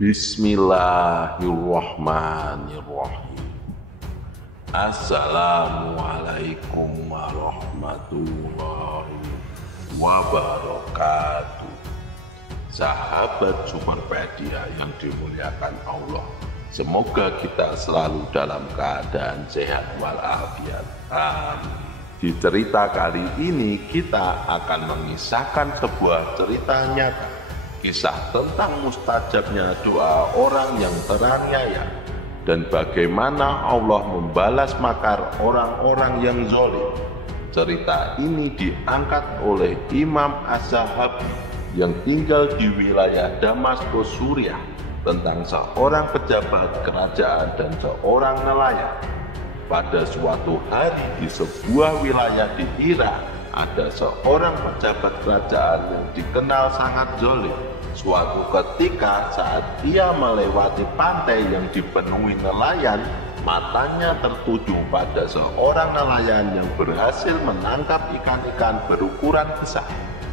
Bismillahirrahmanirrahim. Assalamualaikum warahmatullahi wabarakatuh. Sahabat Superpedia yang dimuliakan Allah, semoga kita selalu dalam keadaan sehat walafiat. Amin. Di cerita kali ini kita akan mengisahkan sebuah cerita nyata, kisah tentang mustajabnya doa orang yang teraniaya dan bagaimana Allah membalas makar orang-orang yang zalim. Cerita ini diangkat oleh Imam Az-Zahabi yang tinggal di wilayah Damaskus, Suriah, tentang seorang pejabat kerajaan dan seorang nelayan. Pada suatu hari di sebuah wilayah di Irak, ada seorang pejabat kerajaan yang dikenal sangat zalim. Suatu ketika saat ia melewati pantai yang dipenuhi nelayan, matanya tertuju pada seorang nelayan yang berhasil menangkap ikan-ikan berukuran besar.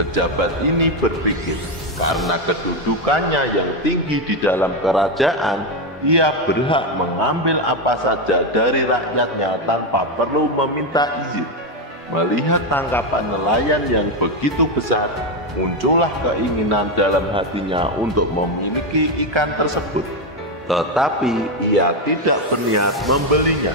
Pejabat ini berpikir, karena kedudukannya yang tinggi di dalam kerajaan, ia berhak mengambil apa saja dari rakyatnya tanpa perlu meminta izin. Melihat tangkapan nelayan yang begitu besar, muncullah keinginan dalam hatinya untuk memiliki ikan tersebut. Tetapi ia tidak berniat membelinya.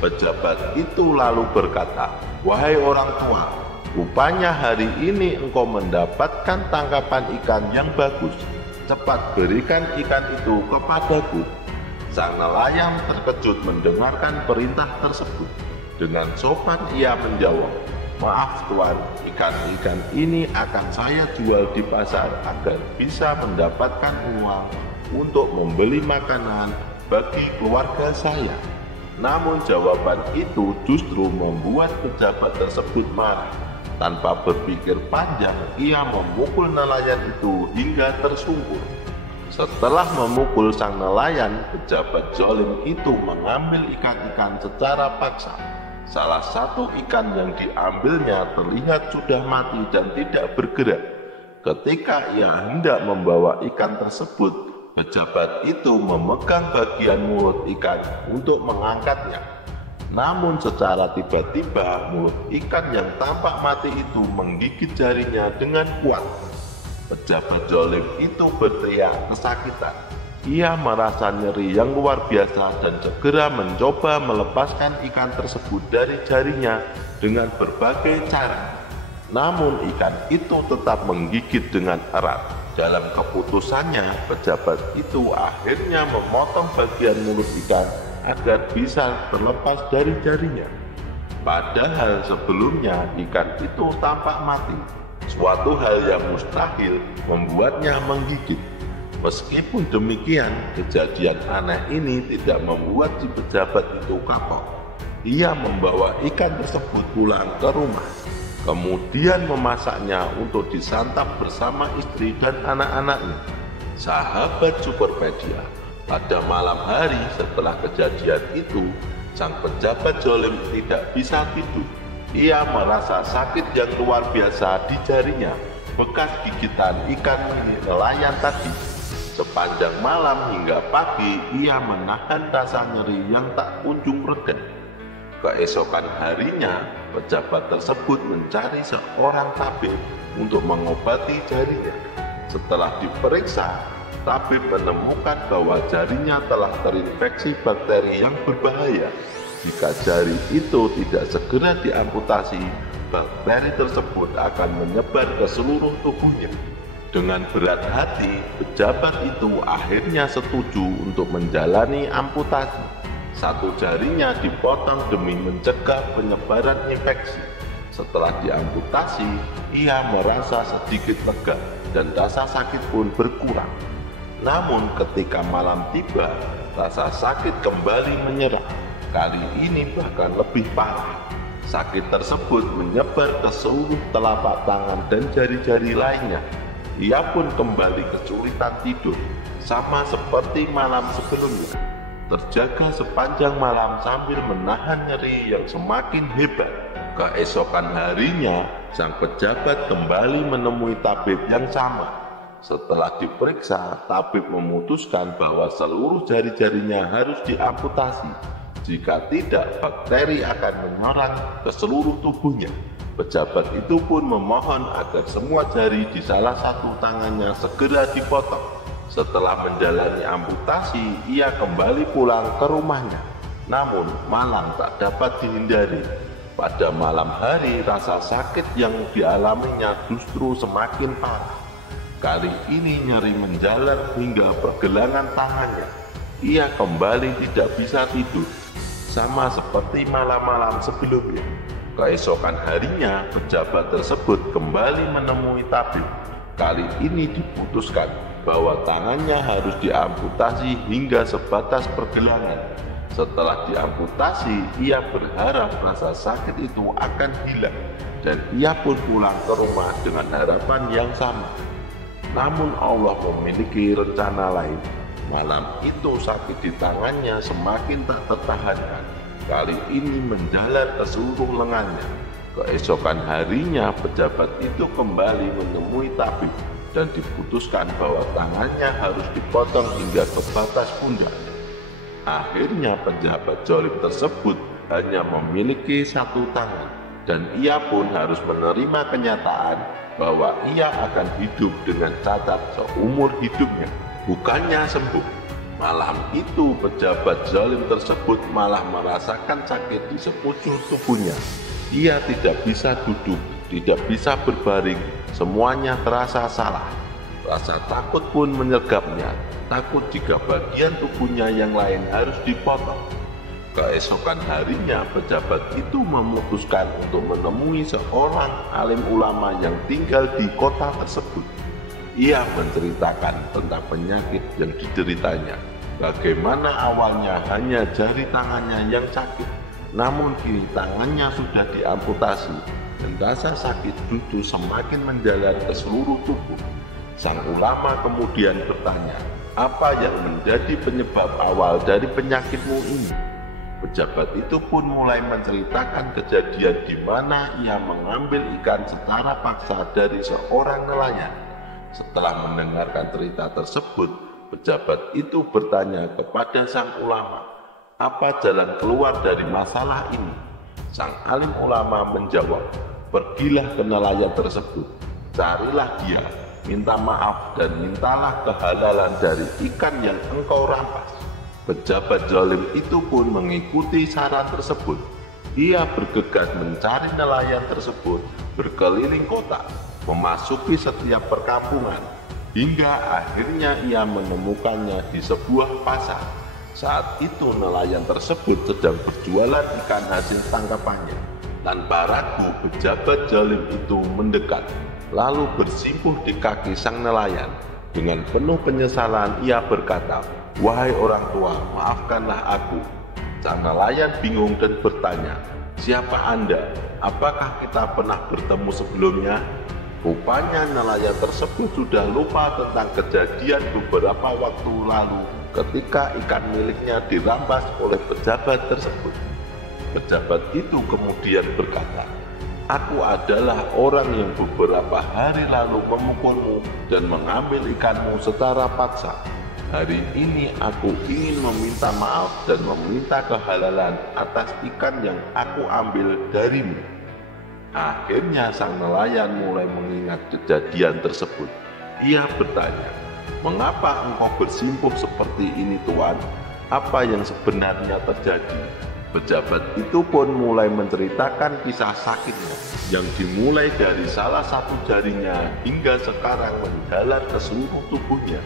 Pejabat itu lalu berkata, "Wahai orang tua, rupanya hari ini engkau mendapatkan tangkapan ikan yang bagus. Cepat berikan ikan itu kepadaku." Sang nelayan terkejut mendengarkan perintah tersebut. Dengan sopan ia menjawab, "Maaf tuan, ikan-ikan ini akan saya jual di pasar agar bisa mendapatkan uang untuk membeli makanan bagi keluarga saya." Namun jawaban itu justru membuat pejabat tersebut marah. Tanpa berpikir panjang, ia memukul nelayan itu hingga tersungkur. Setelah memukul sang nelayan, pejabat zalim itu mengambil ikan-ikan secara paksa. Salah satu ikan yang diambilnya terlihat sudah mati dan tidak bergerak. Ketika ia hendak membawa ikan tersebut, pejabat itu memegang bagian mulut ikan untuk mengangkatnya. Namun secara tiba-tiba mulut ikan yang tampak mati itu menggigit jarinya dengan kuat. Pejabat zalim itu berteriak kesakitan. Ia merasa nyeri yang luar biasa dan segera mencoba melepaskan ikan tersebut dari jarinya dengan berbagai cara. Namun ikan itu tetap menggigit dengan erat. Dalam keputusannya, pejabat itu akhirnya memotong bagian mulut ikan agar bisa terlepas dari jarinya. Padahal sebelumnya ikan itu tampak mati. Suatu hal yang mustahil membuatnya menggigit. Meskipun demikian, kejadian aneh ini tidak membuat si pejabat itu kapok. Ia membawa ikan tersebut pulang ke rumah, kemudian memasaknya untuk disantap bersama istri dan anak-anaknya. Sahabat Superpedia, pada malam hari setelah kejadian itu, sang pejabat zalim tidak bisa tidur. Ia merasa sakit yang luar biasa di jarinya, bekas gigitan ikan nelayan tadi. Sepanjang malam hingga pagi, ia menahan rasa nyeri yang tak kunjung reda. Keesokan harinya, pejabat tersebut mencari seorang tabib untuk mengobati jarinya. Setelah diperiksa, tabib menemukan bahwa jarinya telah terinfeksi bakteri yang berbahaya. Jika jari itu tidak segera diamputasi, bakteri tersebut akan menyebar ke seluruh tubuhnya. Dengan berat hati, pejabat itu akhirnya setuju untuk menjalani amputasi. Satu jarinya dipotong demi mencegah penyebaran infeksi. Setelah diamputasi, ia merasa sedikit lega dan rasa sakit pun berkurang. Namun ketika malam tiba, rasa sakit kembali menyerang. Kali ini bahkan lebih parah. Sakit tersebut menyebar ke seluruh telapak tangan dan jari-jari lainnya. Ia pun kembali kesulitan tidur, sama seperti malam sebelumnya. Terjaga sepanjang malam sambil menahan nyeri yang semakin hebat. Keesokan harinya, sang pejabat kembali menemui tabib yang sama. Setelah diperiksa, tabib memutuskan bahwa seluruh jari-jarinya harus diamputasi. Jika tidak, bakteri akan menyerang ke seluruh tubuhnya. Pejabat itu pun memohon agar semua jari di salah satu tangannya segera dipotong. Setelah menjalani amputasi, ia kembali pulang ke rumahnya. Namun, malam tak dapat dihindari. Pada malam hari, rasa sakit yang dialaminya justru semakin parah. Kali ini nyeri menjalar hingga pergelangan tangannya. Ia kembali tidak bisa tidur, sama seperti malam-malam sebelumnya. Keesokan harinya, pejabat tersebut kembali menemui tabib. Kali ini diputuskan bahwa tangannya harus diamputasi hingga sebatas pergelangan. Setelah diamputasi, ia berharap rasa sakit itu akan hilang, dan ia pun pulang ke rumah dengan harapan yang sama. Namun Allah memiliki rencana lain. Malam itu sakit di tangannya semakin tak tertahankan. Kali ini menjalar ke seluruh lengannya. Keesokan harinya, pejabat itu kembali menemui tabib dan diputuskan bahwa tangannya harus dipotong hingga sebatas pundak. Akhirnya pejabat zalim tersebut hanya memiliki satu tangan, dan ia pun harus menerima kenyataan bahwa ia akan hidup dengan cacat seumur hidupnya, bukannya sembuh. Malam itu pejabat zalim tersebut malah merasakan sakit di sekujur tubuhnya. Ia tidak bisa duduk, tidak bisa berbaring, semuanya terasa salah. Rasa takut pun menyergapnya, takut jika bagian tubuhnya yang lain harus dipotong. Keesokan harinya, pejabat itu memutuskan untuk menemui seorang alim ulama yang tinggal di kota tersebut. Ia menceritakan tentang penyakit yang dideritanya, bagaimana awalnya hanya jari tangannya yang sakit, namun kini tangannya sudah diamputasi, dan rasa sakit justru semakin menjalar ke seluruh tubuh. Sang ulama kemudian bertanya, apa yang menjadi penyebab awal dari penyakitmu ini? Pejabat itu pun mulai menceritakan kejadian di mana ia mengambil ikan secara paksa dari seorang nelayan. Setelah mendengarkan cerita tersebut, pejabat itu bertanya kepada sang ulama, apa jalan keluar dari masalah ini? Sang alim ulama menjawab, pergilah ke nelayan tersebut, carilah dia, minta maaf dan mintalah kehalalan dari ikan yang engkau rampas. Pejabat zalim itu pun mengikuti saran tersebut. Ia bergegas mencari nelayan tersebut, berkeliling kota, memasuki setiap perkampungan, hingga akhirnya ia menemukannya di sebuah pasar. Saat itu nelayan tersebut sedang berjualan ikan hasil tangkapannya. Tanpa ragu, pejabat zalim itu mendekat, lalu bersimpuh di kaki sang nelayan. Dengan penuh penyesalan ia berkata, wahai orang tua, maafkanlah aku. Sang nelayan bingung dan bertanya, siapa Anda? Apakah kita pernah bertemu sebelumnya? Rupanya nelayan tersebut sudah lupa tentang kejadian beberapa waktu lalu ketika ikan miliknya dirampas oleh pejabat tersebut. Pejabat itu kemudian berkata, aku adalah orang yang beberapa hari lalu memukulmu dan mengambil ikanmu secara paksa. Hari ini aku ingin meminta maaf dan meminta kehalalan atas ikan yang aku ambil darimu. Akhirnya sang nelayan mulai mengingat kejadian tersebut. Ia bertanya, mengapa engkau bersimpuh seperti ini Tuan? Apa yang sebenarnya terjadi? Pejabat itu pun mulai menceritakan kisah sakitnya yang dimulai dari salah satu jarinya hingga sekarang menjalar ke seluruh tubuhnya.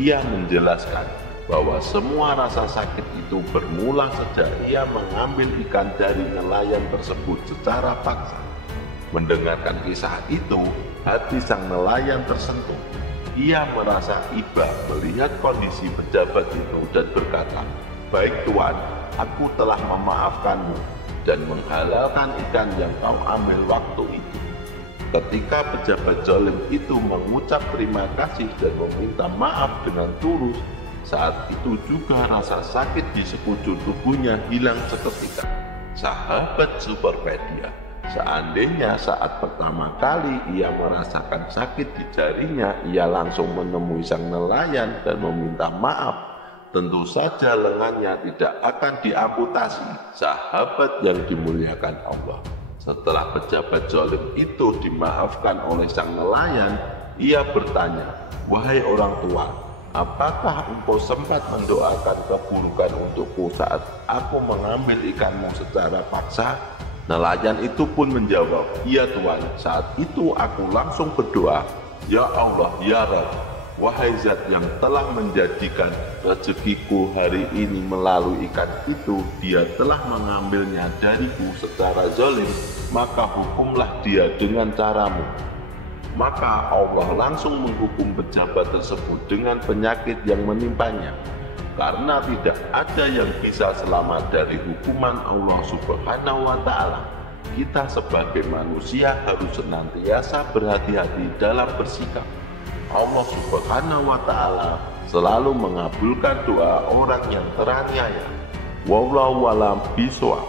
Ia menjelaskan bahwa semua rasa sakit itu bermula sejak ia mengambil ikan dari nelayan tersebut secara paksa. Mendengarkan kisah itu, hati sang nelayan tersentuh. Ia merasa iba melihat kondisi pejabat itu dan berkata, baik Tuan, aku telah memaafkanmu dan menghalalkan ikan yang kau ambil waktu itu. Ketika pejabat zalim itu mengucap terima kasih dan meminta maaf dengan tulus, saat itu juga rasa sakit di sekujur tubuhnya hilang seketika. Sahabat Superpedia, Seandainya saat pertama kali ia merasakan sakit di jarinya, ia langsung menemui sang nelayan dan meminta maaf, tentu saja lengannya tidak akan diamputasi. Sahabat yang dimuliakan Allah, setelah pejabat zalim itu dimaafkan oleh sang nelayan, ia bertanya, "Wahai orang tua, apakah engkau sempat mendoakan keburukan untukku saat aku mengambil ikanmu secara paksa?" Nelayan itu pun menjawab, "Iya Tuan, saat itu aku langsung berdoa, Ya Allah, Ya Rabb, wahai zat yang telah menjadikan rezekiku hari ini melalui ikan itu, dia telah mengambilnya dariku secara zalim, maka hukumlah dia dengan caramu." Maka Allah langsung menghukum pejabat tersebut dengan penyakit yang menimpanya. Karena tidak ada yang bisa selamat dari hukuman Allah Subhanahu wa Ta'ala, kita sebagai manusia harus senantiasa berhati-hati dalam bersikap. Allah Subhanahu wa Ta'ala selalu mengabulkan doa orang yang teraniaya. Wallahu a'lam bishawab.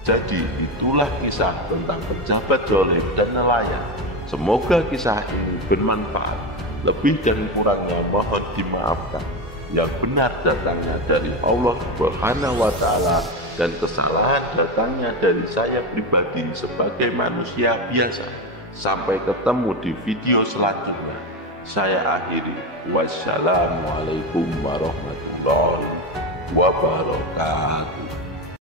Jadi itulah kisah tentang pejabat zalim dan nelayan. Semoga kisah ini bermanfaat. Lebih dan kurangnya mohon dimaafkan. Yang benar datangnya dari Allah Subhanahu wa Ta'ala dan kesalahan datangnya dari saya pribadi sebagai manusia biasa. Sampai ketemu di video selanjutnya. Saya akhiri. Wassalamualaikum warahmatullahi wabarakatuh.